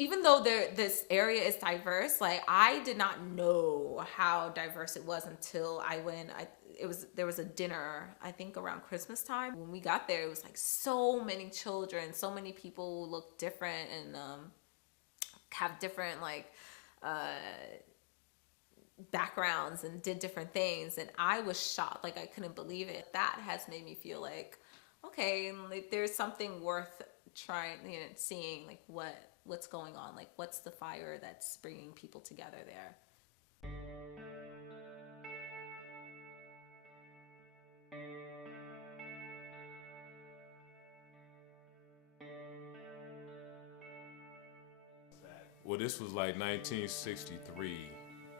even though this area is diverse, like I did not know how diverse it was until I went. There was a dinner, I think around Christmas time. When we got there, it was like so many children, so many people who look different and have different like backgrounds and did different things, and I was shocked. Like I couldn't believe it. That has made me feel like, okay, like there's something worth trying, seeing like what's going on, like what's the fire that's bringing people together there. Well, this was like 1963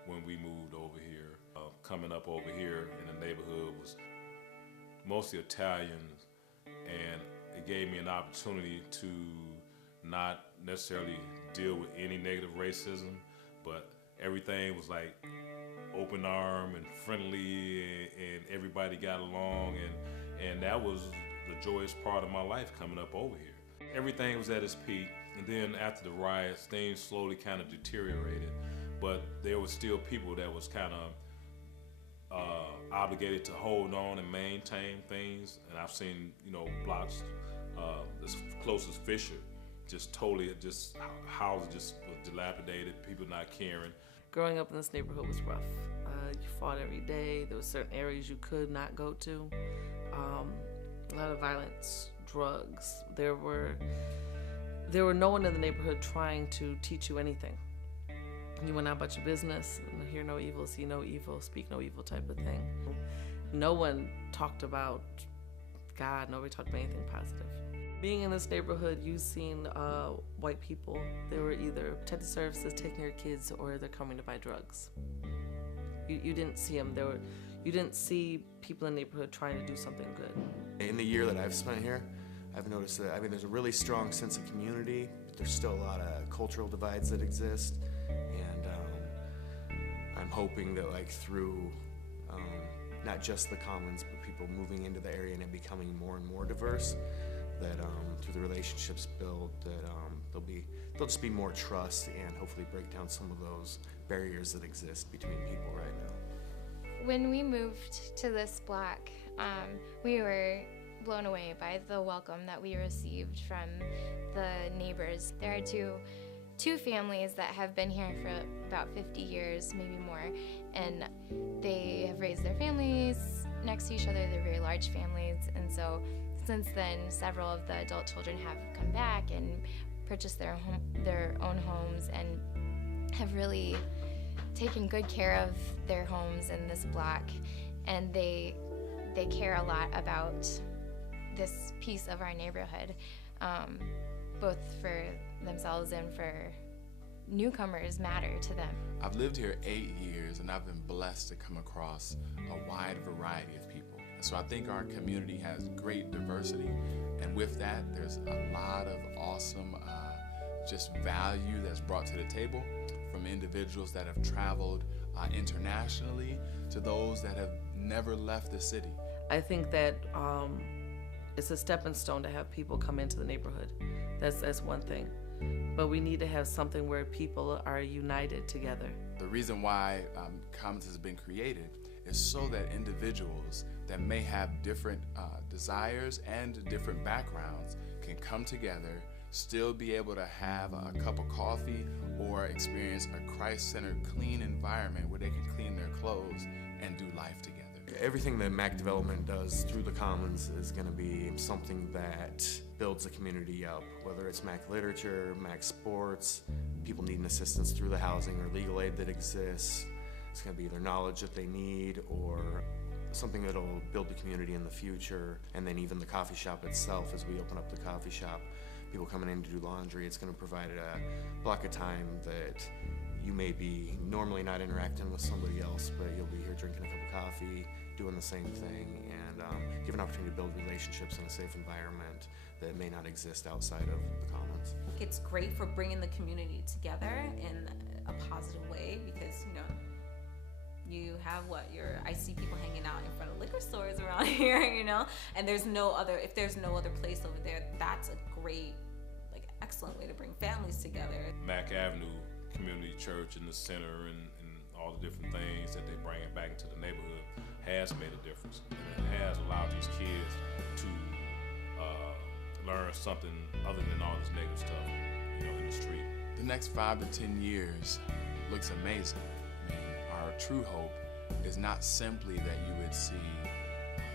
when we moved over here. Coming up over here in the neighborhood was mostly Italians, and it gave me an opportunity to not necessarily deal with any negative racism, but everything was like open arm and friendly, and everybody got along, and that was the joyous part of my life coming up over here. Everything was at its peak, and then after the riots, things slowly kind of deteriorated, but there was still people that was kind of obligated to hold on and maintain things. And I've seen, blocks as close as Fisher, just totally, just houses just was dilapidated, people not caring. Growing up in this neighborhood was rough. You fought every day. There were certain areas you could not go to. A lot of violence, drugs. There were no one in the neighborhood trying to teach you anything. You went out about your business, and hear no evil, see no evil, speak no evil type of thing. No one talked about God. Nobody talked about anything positive. Being in this neighborhood, you've seen white people. They were either protective services taking your kids, or they're coming to buy drugs. You didn't see them. You didn't see people in the neighborhood trying to do something good. In the year that I've spent here, I've noticed that, there's a really strong sense of community, but there's still a lot of cultural divides that exist. And I'm hoping that, like, through not just the Commons, but people moving into the area and it becoming more and more diverse, that through the relationships built, that there'll just be more trust and hopefully break down some of those barriers that exist between people right now. When we moved to this block, we were blown away by the welcome that we received from the neighbors. There are two families that have been here for about 50 years, maybe more, and they have raised their families next to each other. They're very large families, and so since then, several of the adult children have come back and purchased their own homes and have really taken good care of their homes in this block, and they care a lot about this piece of our neighborhood, both for themselves and for newcomers matter to them. I've lived here 8 years, and I've been blessed to come across a wide variety of people. So I think our community has great diversity, and with that, there's a lot of awesome just value that's brought to the table, from individuals that have traveled internationally to those that have never left the city. I think that it's a stepping stone to have people come into the neighborhood. That's one thing. But we need to have something where people are united together. The reason why Commons has been created is so that individuals that may have different desires and different backgrounds can come together, still be able to have a cup of coffee or experience a Christ-centered, clean environment where they can clean their clothes and do life together. Everything that MACC Development does through the Commons is going to be something that builds the community up, whether it's MACC Literature, MACC Sports, people needing assistance through the housing or legal aid that exists. It's going to be either knowledge that they need or something that'll build the community in the future. And then even the coffee shop itself, as we open up the coffee shop, people coming in to do laundry, it's going to provide a block of time that you may be normally not interacting with somebody else, but you'll be here drinking a cup of coffee, doing the same thing, and give an opportunity to build relationships in a safe environment that may not exist outside of the Commons. It's great for bringing the community together in a positive way, because you have I see people hanging out in front of liquor stores around here, and if there's no other place over there, that's a great excellent way to bring families together. MACC Avenue Community Church in the center and all the different things that they bring it back into the neighborhood has made a difference. And it has allowed these kids to learn something other than all this negative stuff, in the street. The next 5 to 10 years looks amazing. I mean, our true hope is not simply that you would see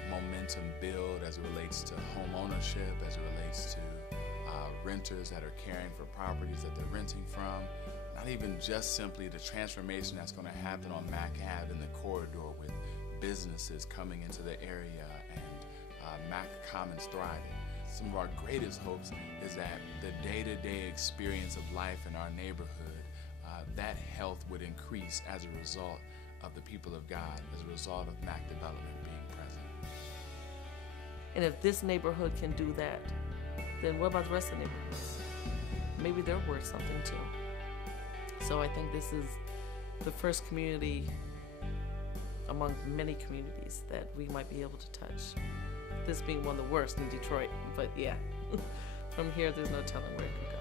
momentum build as it relates to home ownership, as it relates to renters that are caring for properties that they're renting from, not even just simply the transformation that's going to happen on MACC Ave in the corridor with businesses coming into the area and MACC Commons thriving. Some of our greatest hopes is that the day-to-day experience of life in our neighborhood, that health would increase as a result of the people of God, as a result of MACC development being present. And if this neighborhood can do that, then what about the rest of the neighborhoods? Maybe they're worth something too. So I think this is the first community among many communities that we might be able to touch. This being one of the worst in Detroit, but yeah, from here there's no telling where it could go.